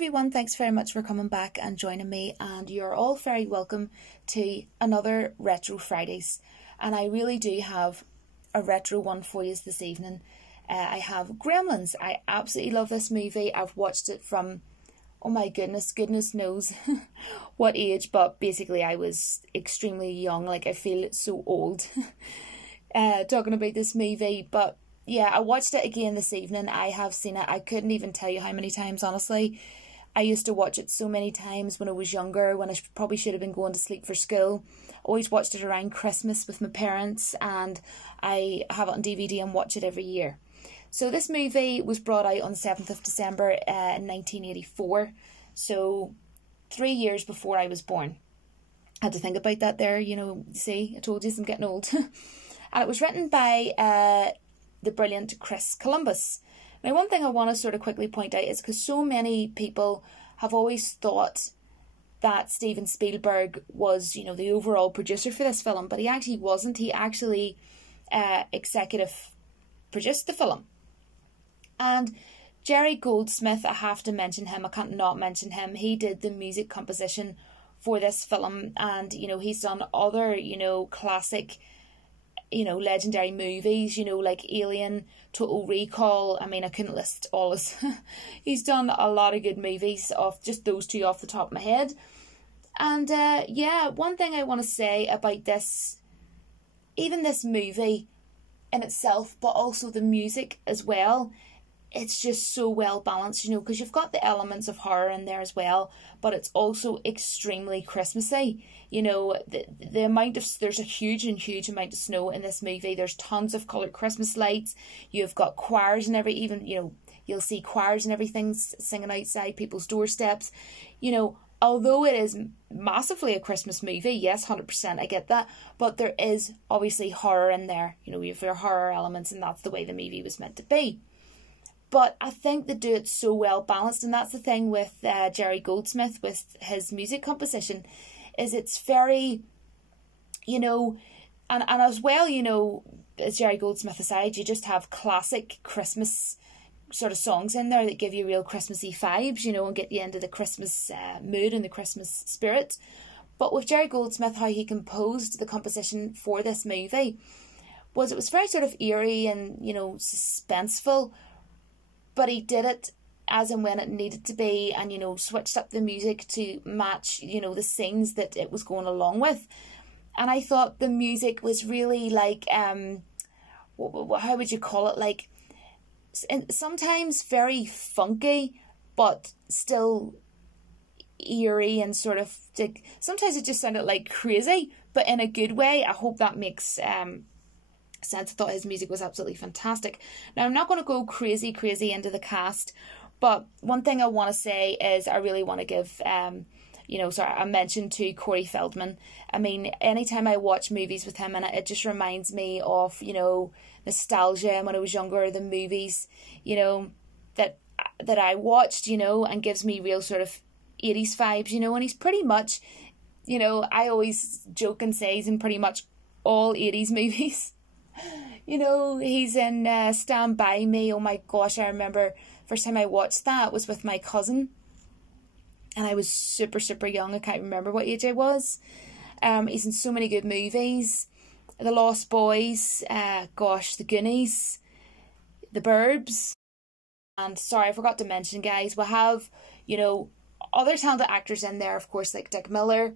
everyone, thanks very much for coming back and joining me, and you're all very welcome to another Retro Fridays. And I really do have a retro one for you this evening. I have Gremlins. I absolutely love this movie. I've watched it from, oh my goodness knows what age, but basically I was extremely young. Like, I feel so old talking about this movie, but yeah, I watched it again this evening. I have seen it. I couldn't even tell you how many times, honestly. I used to watch it so many times when I was younger, when I probably should have been going to sleep for school. Always watched it around Christmas with my parents, and I have it on DVD and watch it every year. So this movie was brought out on the 7th of December in 1984. So 3 years before I was born. I had to think about that there, you know, see, I told you I'm getting old. And it was written by the brilliant Chris Columbus. Now, one thing I want to sort of quickly point out is because so many people have always thought that Steven Spielberg was, you know, the overall producer for this film, but he actually wasn't. He actually executive produced the film. And Jerry Goldsmith, I have to mention him, I can't not mention him. He did the music composition for this film, and, you know, he's done other, you know, classic, you know, legendary movies, you know, like Alien, Total Recall. I mean, I couldn't list all his. He's done a lot of good movies, off just those two off the top of my head. And yeah, one thing I want to say about this, even this movie in itself, but also the music as well, it's just so well balanced, you know, because you've got the elements of horror in there as well, but it's also extremely Christmassy. You know, the amount of, there's a huge amount of snow in this movie. There's tons of coloured Christmas lights. You've got choirs and even, you know, you'll see choirs and everything singing outside people's doorsteps. You know, although it is massively a Christmas movie, yes, 100%, I get that, but there is obviously horror in there. You know, you have your horror elements, and that's the way the movie was meant to be. But I think they do it so well balanced, and that's the thing with Jerry Goldsmith, with his music composition, is it's very, you know, and as well, you know, as Jerry Goldsmith aside, you just have classic Christmas sort of songs in there that give you real Christmassy vibes, you know, and get you into the Christmas mood and the Christmas spirit. But with Jerry Goldsmith, how he composed the composition for this movie was, it was very sort of eerie and, you know, suspenseful, but he did it as and when it needed to be, and, you know, switched up the music to match, you know, the scenes that it was going along with. And I thought the music was really like, how would you call it, like, sometimes very funky, but still eerie and sort of, like, sometimes it just sounded like crazy, but in a good way. I hope that makes sense. I thought his music was absolutely fantastic. Now, I'm not going to go crazy into the cast, but one thing I want to say is I really want to give, you know, sorry, I mentioned to Corey Feldman. I mean, anytime I watch movies with him, and it just reminds me of, you know, nostalgia and when I was younger, the movies, you know, that I watched, you know, and gives me real sort of 80s vibes, you know, and he's pretty much, you know, I always joke and say he's in pretty much all 80s movies. You know, he's in Stand By Me. Oh my gosh, I remember first time I watched that was with my cousin, and I was super young. I can't remember what age I was. He's in so many good movies. The Lost Boys, gosh, The Goonies, The Burbs. And sorry, I forgot to mention, guys, we have, you know, other talented actors in there, of course, like Dick Miller.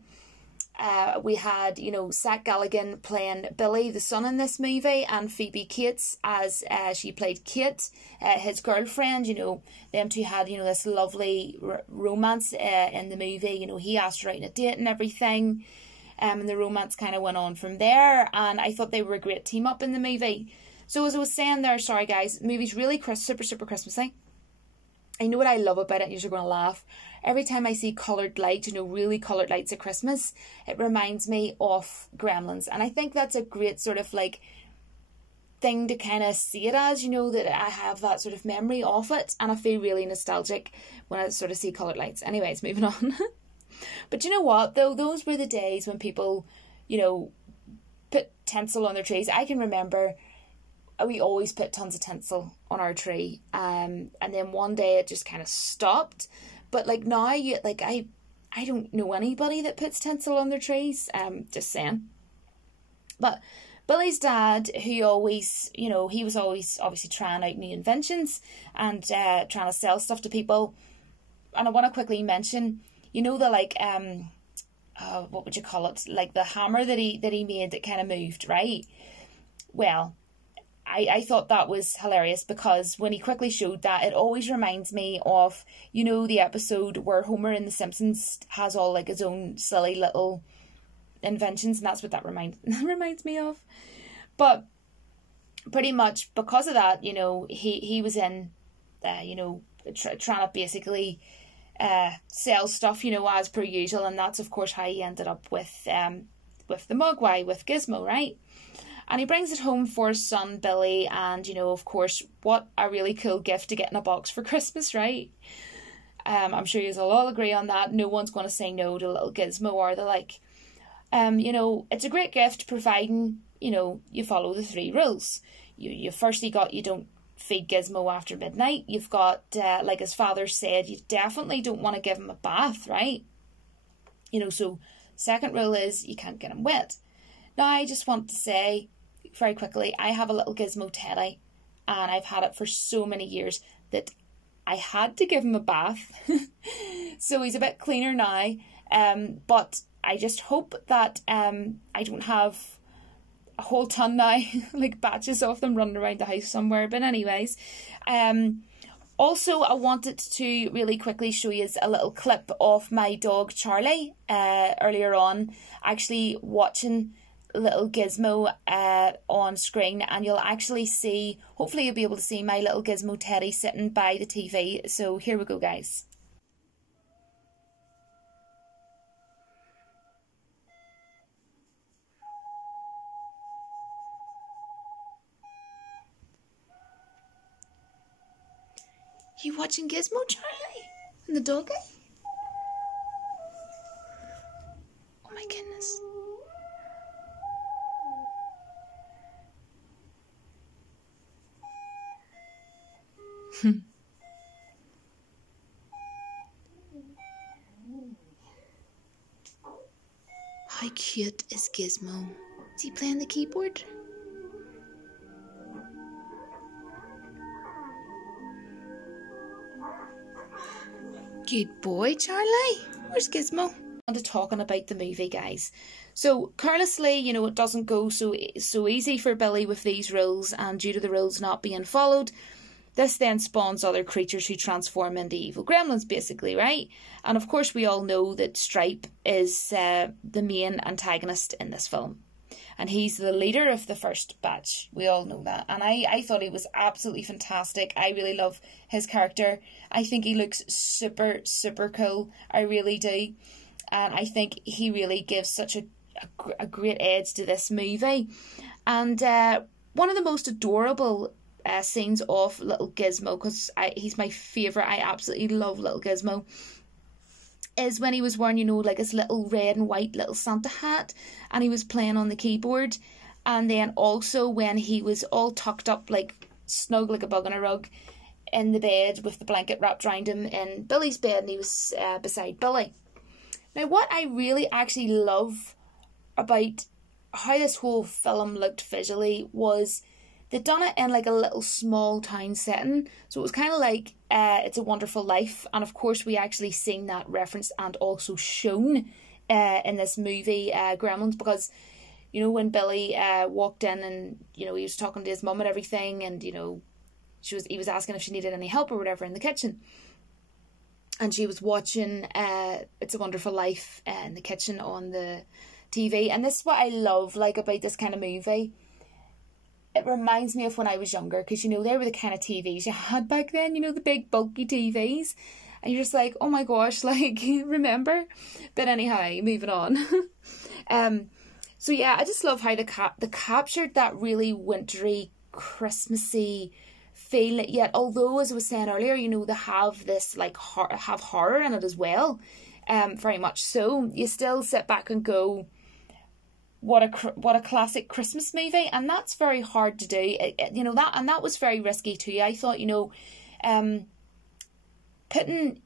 We had, you know, Zach Galligan playing Billy, the son, in this movie, and Phoebe Cates as she played Kate, his girlfriend. You know, them two had, you know, this lovely romance in the movie. You know, he asked her out on a date and everything, and the romance kind of went on from there, and I thought they were a great team up in the movie. So as I was saying there, sorry guys, the movie's really super Christmassy. I know what I love about it, you're going to laugh. Every time I see coloured lights, you know, really coloured lights at Christmas, it reminds me of Gremlins. And I think that's a great sort of like thing to kind of see it as, you know, that I have that sort of memory of it, and I feel really nostalgic when I sort of see coloured lights. Anyways, moving on. But you know what, though, those were the days when people, you know, put tinsel on their trees. I can remember we always put tons of tinsel on our tree, and then one day it just kind of stopped. But like now, like I don't know anybody that puts tinsel on their trees. Just saying. But Billy's dad, who always, you know, he was always obviously trying out new inventions and trying to sell stuff to people. And I want to quickly mention, you know, the like what would you call it? Like the hammer that he made that kind of moved, right? Well, I thought that was hilarious because when he quickly showed that, it always reminds me of, you know, the episode where Homer in The Simpsons has all like his own silly little inventions, and that's what that reminds me of. But pretty much because of that, you know, he was in, you know, trying to basically sell stuff, you know, as per usual, and that's of course how he ended up with the Mogwai, with Gizmo, right? And he brings it home for his son Billy, and you know, of course, what a really cool gift to get in a box for Christmas, right? I'm sure you'll all agree on that. No one's going to say no to a little Gizmo, or the like. You know, it's a great gift providing, you know, you follow the 3 rules. You firstly got, you don't feed Gizmo after midnight. You've got, like his father said, you definitely don't want to give him a bath, right? You know, so second rule is you can't get him wet. Now, I just want to say very quickly, I have a little Gizmo teddy, and I've had it for so many years that I had to give him a bath. So he's a bit cleaner now, but I just hope that I don't have a whole ton now, like batches of them running around the house somewhere. But anyways, also I wanted to really quickly show you a little clip of my dog Charlie earlier on, actually watching little Gizmo on screen, and you'll actually see, hopefully you'll be able to see my little Gizmo teddy sitting by the TV. So here we go, guys. You watching Gizmo, Charlie? And the doggy? Oh my goodness. How cute is Gizmo? Is he playing the keyboard? Good boy, Charlie. Where's Gizmo? On to talking about the movie, guys. So carelessly, you know, it doesn't go so easy for Billy with these rules, and due to the rules not being followed, this then spawns other creatures who transform into evil gremlins, basically, right? And of course, we all know that Stripe is the main antagonist in this film. And he's the leader of the first batch. We all know that. And I thought he was absolutely fantastic. I really love his character. I think he looks super, super cool. I really do. And I think he really gives such a great edge to this movie. And one of the most adorable scenes of little Gizmo, because he's my favourite, I absolutely love little Gizmo, is when he was wearing, you know, like his little red and white little Santa hat, and he was playing on the keyboard. And then also when he was all tucked up, like snug like a bug on a rug, in the bed with the blanket wrapped around him in Billy's bed, and he was beside Billy. Now, what I really actually love about how this whole film looked visually was they'd done it in like a little small town setting. So it was kind of like It's a Wonderful Life. And of course we actually seen that referenced and also shown in this movie, Gremlins, because, you know, when Billy walked in and, you know, he was talking to his mum and everything, and, you know, he was asking if she needed any help or whatever in the kitchen. And she was watching It's a Wonderful Life in the kitchen on the TV. And this is what I love, like, about this kind of movie. It reminds me of when I was younger, because, you know, they were the kind of TVs you had back then, you know, the big bulky TVs. And you're just like, oh my gosh, like, remember? But anyhow, moving on. So yeah, I just love how they captured that really wintry, Christmassy feel. Yet, although, as I was saying earlier, you know, they have this, like, have horror in it as well. Very much so. You still sit back and go, what a classic Christmas movie, and that's very hard to do. You know, that was very risky too. I thought, you know, putting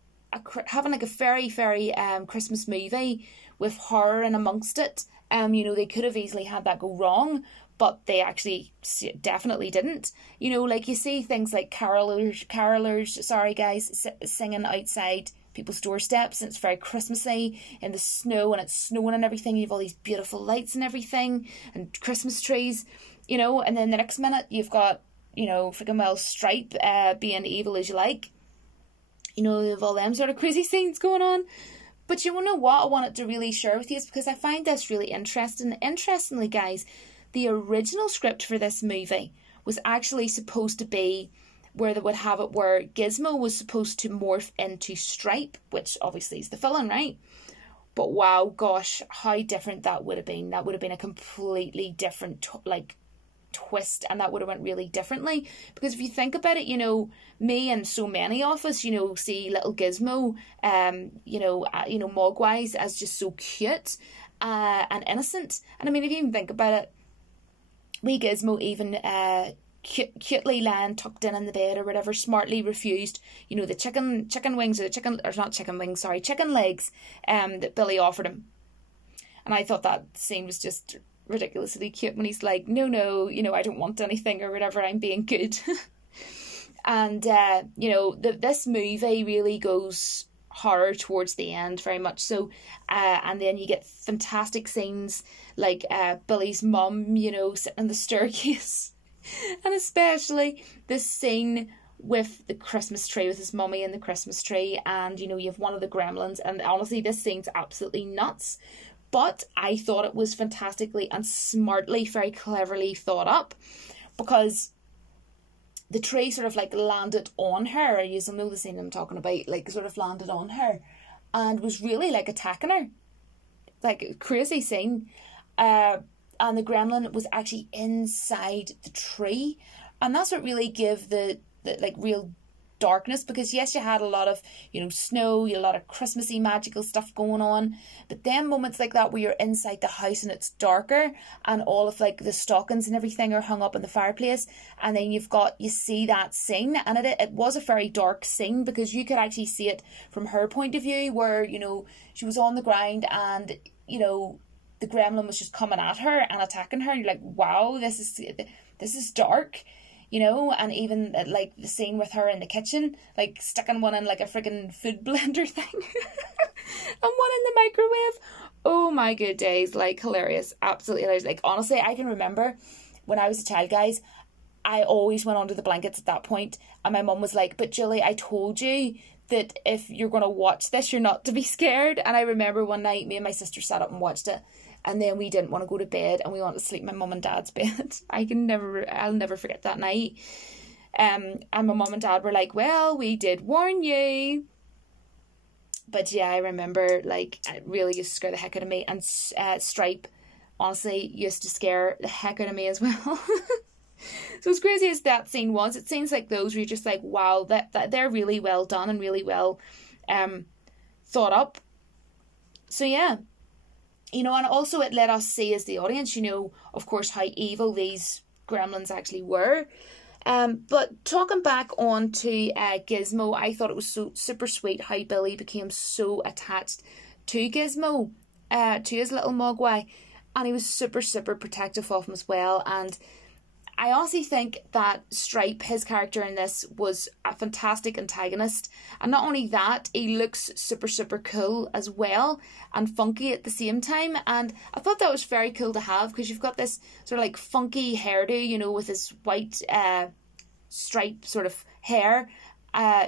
having like a very, very Christmas movie with horror in amongst it. You know, they could have easily had that go wrong, but they actually definitely didn't. You know, like you see things like carolers, sorry guys, singing outside people's doorsteps, and it's very Christmassy in the snow, and it's snowing and everything. You have all these beautiful lights and everything, and Christmas trees, you know, and then the next minute you've got, you know, freaking well Stripe being evil as you like. You know, you have all them sort of crazy scenes going on. But you know what I wanted to really share with you is because I find this really interesting. Interestingly, guys, the original script for this movie was actually supposed to be where they would have it where Gizmo was supposed to morph into Stripe, which obviously is the villain, right? But wow, gosh, how different that would have been. That would have been a completely different, like, twist, and that would have went really differently. Because if you think about it, you know, me and so many of us, you know, see little Gizmo, you know, Mogwai's as just so cute and innocent. And I mean, if you even think about it, wee Gizmo even cutely lying tucked in the bed or whatever, smartly refused, you know, the chicken wings, or not chicken wings, sorry, chicken legs that Billy offered him. And I thought that scene was just ridiculously cute when he's like, no, you know, I don't want anything or whatever, I'm being good. And you know, this movie really goes horror towards the end, very much so, and then you get fantastic scenes like Billy's mum, you know, sitting on the staircase, and especially this scene with the Christmas tree, with his mummy and the Christmas tree, and you know, you have one of the Gremlins, and honestly this scene's absolutely nuts. But I thought it was fantastically and smartly, very cleverly thought up, because the tree sort of like landed on her. You know the scene I'm talking about, like sort of landed on her and was really like attacking her. Like a crazy scene. And the gremlin was actually inside the tree. And that's what really gave the like real darkness, because yes, you had a lot of, you know, snow, you had a lot of Christmassy magical stuff going on, but then moments like that where you're inside the house and it's darker and all of like the stockings and everything are hung up in the fireplace, and then you see that scene, and it was a very dark scene, because you could actually see it from her point of view, where, you know, she was on the ground and, you know, the gremlin was just coming at her and attacking her, and you're like, wow, this is dark. You know, and even like the scene with her in the kitchen, like sticking one in like a friggin' food blender thing and one in the microwave. Oh my good days, like hilarious, absolutely hilarious. Like honestly, I can remember when I was a child, guys, I always went under the blankets at that point, and my mum was like, but Julie, I told you that if you're going to watch this, you're not to be scared. And I remember one night, me and my sister sat up and watched it, and then we didn't want to go to bed, and we wanted to sleep in my mum and dad's bed. I'll never forget that night. And my mum and dad were like, well, we did warn you. But yeah, I remember, like, it really used to scare the heck out of me. And Stripe, honestly, used to scare the heck out of me as well. So as crazy as that scene was, it seems like those were just like, wow, that they're really well done and really well thought up. So yeah. You know, and also it let us see as the audience, you know, of course, how evil these gremlins actually were. But talking back on to Gizmo, I thought it was so super sweet how Billy became so attached to Gizmo, to his little mogwai, and he was super, super protective of him as well. And I honestly think that Stripe, his character in this, was a fantastic antagonist. And not only that, he looks super, super cool as well, and funky at the same time. And I thought that was very cool to have, because you've got this sort of like funky hairdo, you know, with his white stripe sort of hair,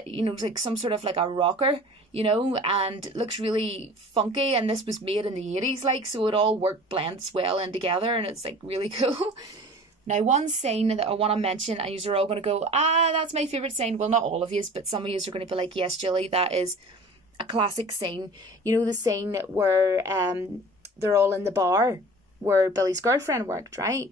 you know, like some sort of like a rocker, you know, and looks really funky. And this was made in the 80s, like, so it all blends well in together, and it's like really cool. Now, one scene that I want to mention, and you're all going to go, that's my favourite scene. Well, not all of you, but some of you are going to be like, yes, Julie, that is a classic scene. You know, the scene where they're all in the bar where Billy's girlfriend worked, right?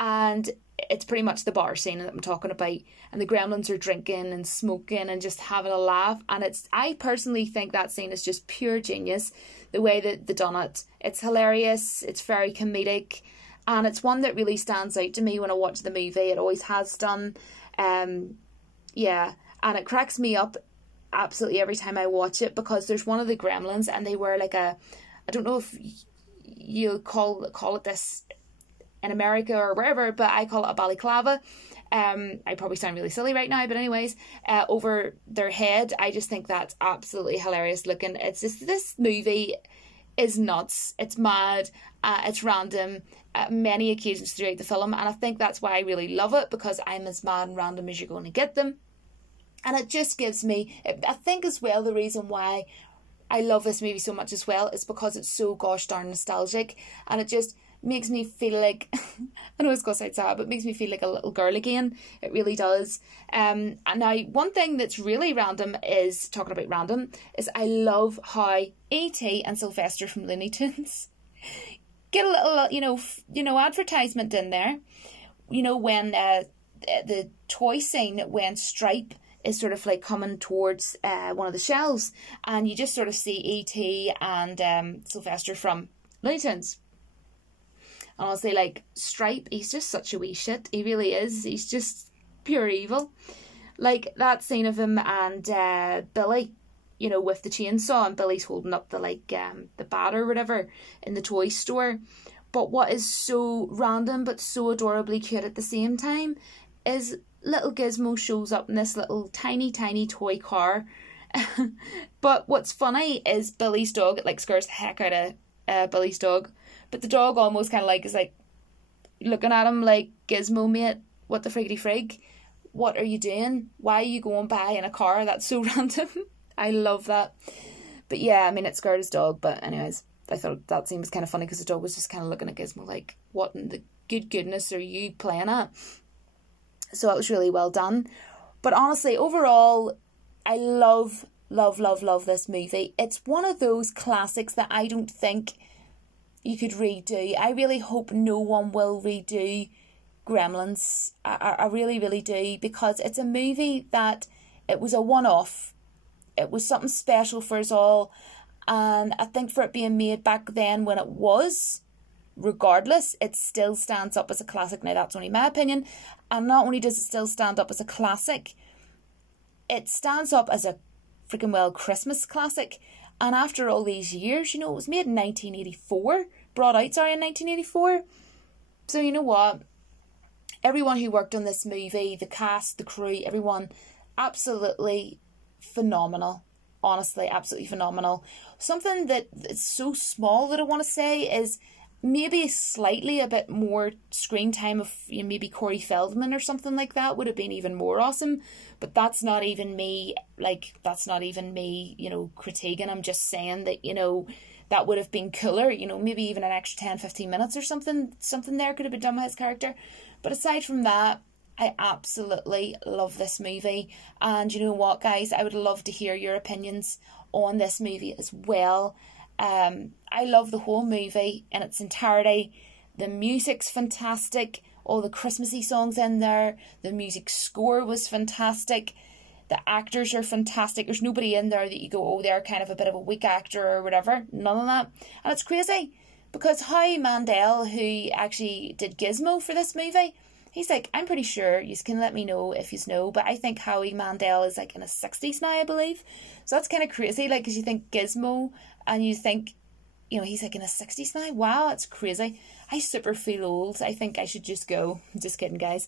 And it's pretty much the bar scene that I'm talking about. And the gremlins are drinking and smoking and just having a laugh. And I personally think that scene is just pure genius, the way that they done it. It's hilarious. It's very comedic. And it's one that really stands out to me when I watch the movie. It always has done. Yeah, and it cracks me up absolutely every time I watch it, because there's one of the Gremlins and they wear like a, I don't know if you'll call it this in America or wherever, but I call it a balaclava. I probably sound really silly right now, but anyways, over their head. I just think that's absolutely hilarious looking. It's just, this movie is nuts. It's mad. It's random at many occasions throughout the film, and I think that's why I really love it, because I'm as mad and random as you're going to get them. And it just gives me, I think as well, the reason why I love this movie so much as well is because it's so gosh darn nostalgic, and it just makes me feel like, I know it's going to sound sad, but it makes me feel like a little girl again. It really does. And now, one thing that's really random is, talking about random, is I love how E.T. and Sylvester from Looney Tunes get a little, you know, advertisement in there. You know, when the toy scene, when Stripe is sort of like coming towards one of the shelves, and you just sort of see E.T. and Sylvester from Looney Tunes. And honestly, like, Stripe, he's just such a wee shit. He really is. He's just pure evil. Like, that scene of him and Billy, you know, with the chainsaw, and Billy's holding up the, like, the bat or whatever in the toy store. But what is so random but so adorably cute at the same time is little Gizmo shows up in this little tiny, tiny toy car. But what's funny is Billy's dog, it, like, scares the heck out of Billy's dog. But the dog almost kind of like is like looking at him like, Gizmo, mate, what the friggity frig? What are you doing? Why are you going by in a car? That's so random. I love that. But yeah, I mean, it scared his dog. But anyways, I thought that scene was kind of funny because the dog was just kind of looking at Gizmo like, what in the good goodness are you playing at? So that was really well done. But honestly, overall, I love this movie. It's one of those classics that I don't think you could redo. I really hope no one will redo Gremlins. I really, really do, because it's a movie that, it was a one-off. It was something special for us all, and I think for it being made back then when it was, regardless, it still stands up as a classic. Now, that's only my opinion, and not only does it still stand up as a classic, it stands up as a freaking well Christmas classic. And after all these years, you know, it was made in 1984, brought out, sorry, in 1984. So you know what? Everyone who worked on this movie, the cast, the crew, everyone, absolutely phenomenal. Honestly, absolutely phenomenal. Something that is so small that I want to say is maybe slightly a bit more screen time of, you know, maybe Corey Feldman or something like that would have been even more awesome. But that's not even me, like, that's not even me, you know, critiquing. I'm just saying that, you know, that would have been cooler, you know, maybe even an extra 10-15 minutes or something there could have been done with his character. But aside from that, I absolutely love this movie. And you know what, guys, I would love to hear your opinions on this movie as well. I love the whole movie in its entirety. The music's fantastic. All the Christmassy songs in there. The music score was fantastic. The actors are fantastic. There's nobody in there that you go, oh, they're kind of a bit of a weak actor or whatever. None of that. And it's crazy, because Howie Mandel, who actually did Gizmo for this movie, he's like, I'm pretty sure, you can let me know if you know, but I think Howie Mandel is like in his 60s now, I believe. So that's kind of crazy, like, because you think Gizmo and you think, you know, he's like in his 60s now. Wow, that's crazy. I super feel old. I think I should just go. Just kidding, guys.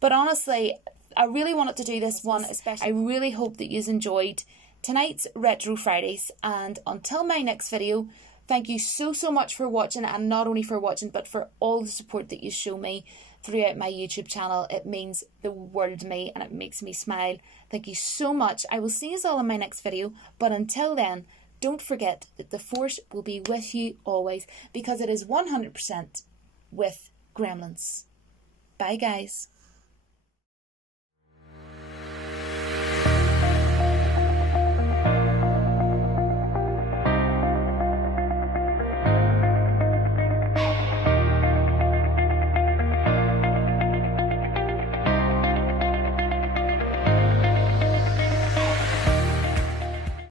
But honestly, I really wanted to do this one, especially. I really hope that you've enjoyed tonight's Retro Fridays. And until my next video, thank you so much for watching, and not only for watching, but for all the support that you show me throughout my YouTube channel. It means the world to me, and it makes me smile. Thank you so much. I will see you all in my next video, but until then, don't forget that the Force will be with you always, because it is 100% with Gremlins. Bye, guys.